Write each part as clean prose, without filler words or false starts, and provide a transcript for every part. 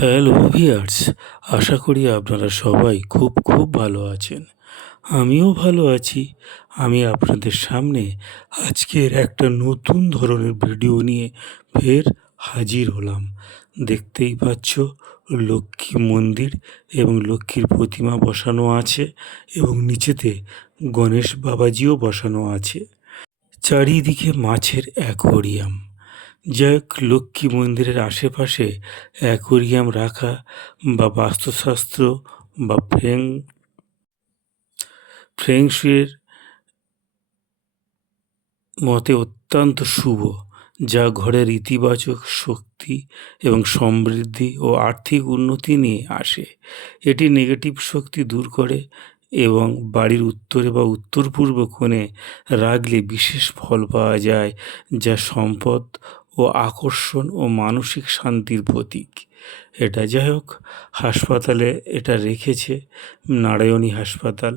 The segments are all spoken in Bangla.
হ্যালো ভিউয়ার্স, আশা করি আপনারা সবাই খুব খুব ভালো আছেন। আমিও ভালো আছি। আমি আপনাদের সামনে আজকের একটা নতুন ধরনের ভিডিও নিয়ে ফের হাজির হলাম। দেখতেই পাচ্ছ, লক্ষ্মী মন্দির এবং লক্ষ্মীর প্রতিমা বসানো আছে এবং নিচেতে গণেশ বাবাজিও বসানো আছে। চারিদিকে মাছের অ্যাকোয়ারিয়াম। যাই হোক, লক্ষ্মী মন্দিরের আশেপাশে অ্যাকোয়ারিয়াম রাখা বা বাস্তুশাস্ত্র বা ফেংশুইয়ের মতে অত্যন্ত শুভ, যা ঘরের ইতিবাচক শক্তি এবং সমৃদ্ধি ও আর্থিক উন্নতি নিয়ে আসে। এটি নেগেটিভ শক্তি দূর করে এবং বাড়ির উত্তরে বা উত্তর পূর্ব কোণে রাখলে বিশেষ ফল পাওয়া যায়, যা সম্পদ ও আকর্ষণ ও মানসিক শান্তির প্রতীক। এটা যাই হোক, হাসপাতালে এটা রেখেছে, নারায়ণী হাসপাতাল,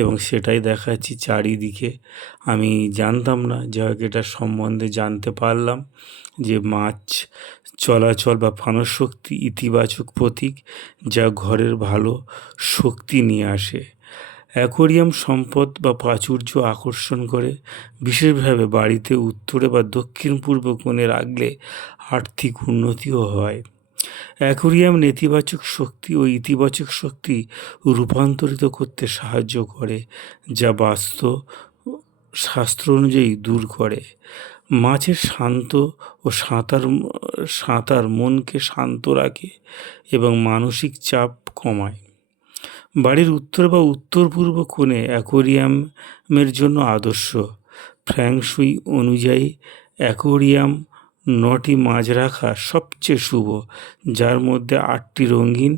এবং সেটাই দেখাচ্ছি চারিদিকে। আমি জানতাম না, যাই হোক এটার সম্বন্ধে জানতে পারলাম যে মাছ চলাচল বা প্রাণশক্তি ইতিবাচক প্রতীক, যা ঘরের ভালো শক্তি নিয়ে আসে। অ্যাকোয়ারিয়াম সম্পদ বা প্রাচুর্য আকর্ষণ করে, বিশেষভাবে বাড়িতে উত্তরে বা দক্ষিণ পূর্ব কোণে রাখলে আর্থিক উন্নতিও হয়। অ্যাকোয়ারিয়াম নেতিবাচক শক্তি ও ইতিবাচক শক্তি রূপান্তরিত করতে সাহায্য করে, যা শাস্ত্র অনুযায়ী দূর করে। মাছের শান্ত ও সাঁতার মনকে শান্ত রাখে এবং মানসিক চাপ কমায়। বাড়ির উত্তর বা উত্তর পূর্ব কোণে অ্যাকোয়ারিয়ামের জন্য আদর্শ। ফ্যাংশুই অনুযায়ী অ্যাকোয়ারিয়াম ৯টি মাছ রাখা সবচেয়ে শুভ, যার মধ্যে ৮টি রঙিন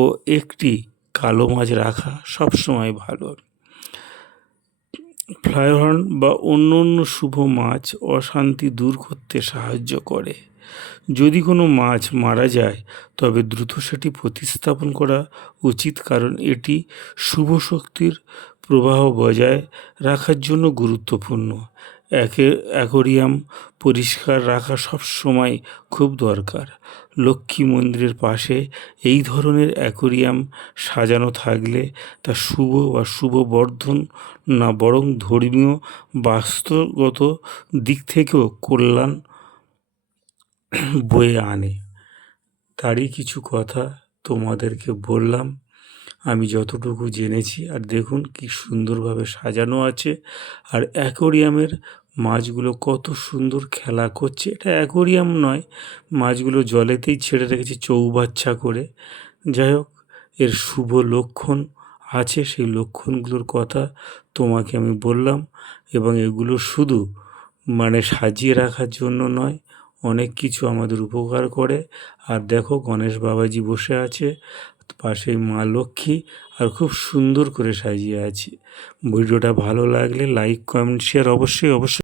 ও একটি কালো মাছ রাখা সবসময় ভালো। ফ্লাইহর্ন বা অন্য অন্য শুভ মাছ অশান্তি দূর করতে সাহায্য করে। যদি কোনো মাছ মারা যায়, তবে দ্রুত সেটি প্রতিস্থাপন করা উচিত, কারণ এটি শুভ শক্তির প্রবাহ বজায় রাখার জন্য গুরুত্বপূর্ণ। অ্যাকোয়ারিয়াম পরিষ্কার রাখা সবসময় খুব দরকার। লক্ষ্মী মন্দিরের পাশে এই ধরনের অ্যাকোয়ারিয়াম সাজানো থাকলে তা শুভ বা শুভ বর্ধন না, বরং ধর্মীয় বাস্তুগত দিক থেকেও কল্যাণ বয়ে আনে। তারই কিছু কথা তোমাদেরকে বললাম, আমি যতটুকু জেনেছি। আর দেখুন কি সুন্দরভাবে সাজানো আছে, আর অ্যাকোয়ারিয়ামের মাছগুলো কত সুন্দর খেলা করছে। এটা অ্যাকোয়ারিয়াম নয়, মাছগুলো জলেতেই ছেড়ে রেখেছে চৌবাচ্চা করে। যাই হোক, এর শুভ লক্ষণ আছে, সেই লক্ষণগুলোর কথা তোমাকে আমি বললাম। এবং এগুলো শুধু সাজিয়ে রাখার জন্য নয়, অনেক কিছু আমাদের উপকার করে। আর দেখো, গণেশ বাবাজি বসে আছে, পাশেই মা লক্ষ্মী, আর খুব সুন্দর করে সাজিয়ে আছে। ভিডিওটা ভালো লাগলে লাইক, কমেন্ট, শেয়ার অবশ্যই অবশ্যই।